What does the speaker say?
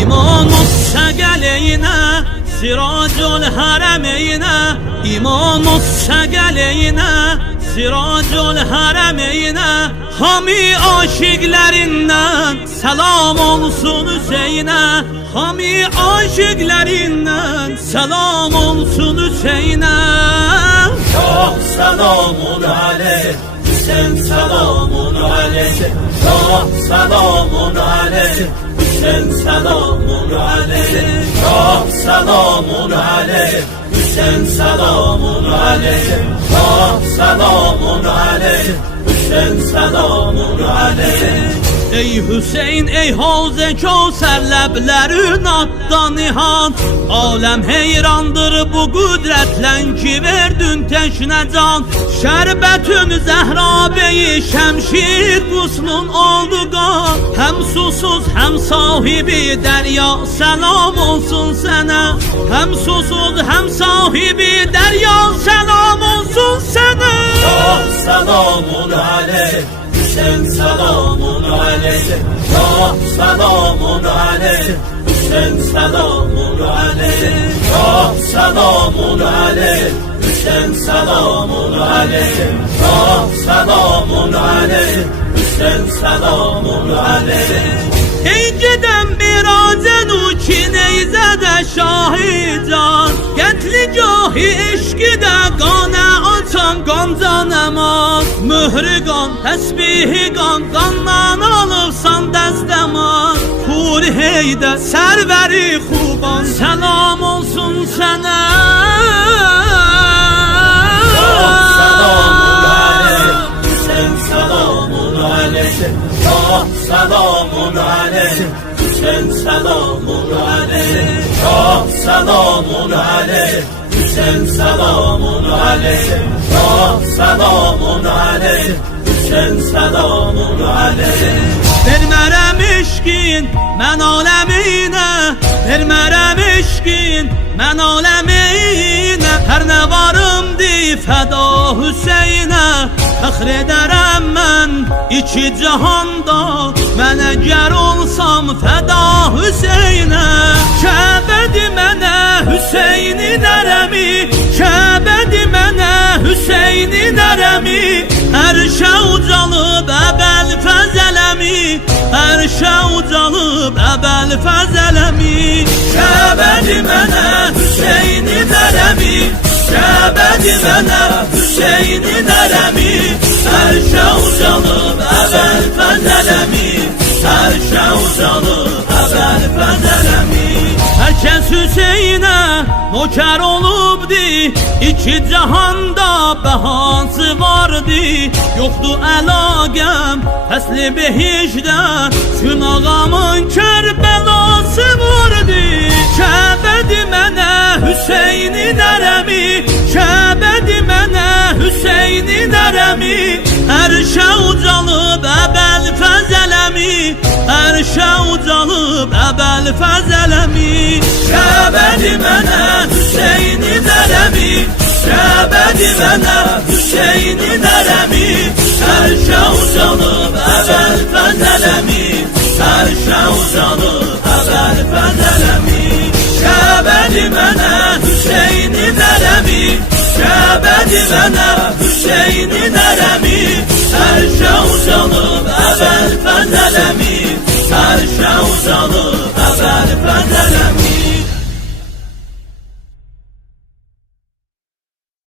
İmam Mussaqaleyne Siracul Haremeyne İmam Mussaqaleyne Siracul Haremeyne Hami aşıqlərindən selam olsun Hüseynə Hami aşıqlərindən selam olsun Hüseynə Şah selamun aleyh Hüseyin selamun aleyh Şah selamun aleyh Hüseyin selamun aleyh Şah selamun aleyh Hüseyin selamun aleyh Şah selamun aleyh Hüseyin selamun aleyh Ey Hüseyin ey Havze Kevser ləblərin adda nihan Aləm heyrandır bu qüdrətlə ki verdin təşnə can Şərbətün Zəhra beyi şəmşir qusnun oldu qan Həm susuz həm sahibi dərya səlam olsun sənə Həm susuz həm sahibi dərya səlam olsun sənə Şah selamun aleyh Hüseyin selamun aleyh Şah selamun aleyh Hüseyin selamun aleyh Şah selamun aleyh Hüseyin selamun aleyh Şah selamun aleyh Hüseyin selamun aleyh Ey gedəm miracən ki neyzədə şahican Qətligahi eşqidə qanə açan qancan əman Mührü qan, təsbihi qan, qandan alıbsan dəstəman Huri heydə sərvəri xuban Səlam olsun sənə Selamun aleyh Hüseyin selamun aleyh Şah selamun aleyh Hüseyin selamun aleyh Şah selamun aleyh Hüseyin selamun aleyh Şah selamun aleyh Hüseyin selamun aleyh Vermərəm eşqin mən aləminə Vermərəm eşqin mən aləminə Hər nə varımdı fəda Hüseynə Fəxr edərəm mən iki cahanda Mən əgər olsam fəda Hüseynə Kəbədir mənə Hüseynin ərəmi Kəbədir mənə Hüseynin ərəmi Ərşə ucalıb əbəl fəzələmi Ərşə ucalıb əbəl fəzələmi Kəbədir mənə Hüseynin ərəmi Kəbədir mənə Hüseynin ərəmi Ərşə ucalıb əbəl fəzələmi Ərşə ucalıb əbəl fəzələmi Hər kəs Hüseynə nökər olubdi İki cahanda bəhası vardı Yoxdur əlaqəm fəsli behişdə Çün ağamın Kərbəlası vardı Kəbədir mənə Hüseynin ərəmi Kəbədir mənə Hüseynin ərəmi Ərşə ucalıb əbəl fəzələmi Ərşə ucalıb əbəl fəzələmi Kəbədir mənə Hüseynin ərəmi Kəbədir mənə Hüseynin ərəmi Ərşə ucalıb əbəl fəzələmi Ərşə ucalıb əbəl fəzələmi Kəbədir mənə Hüseynin ərəmi Kəbədir mənə Hüseynin ərəmi Ərşə ucalıb əbəl fəzələmi Ərşə ucalıb əbəl fəzələmi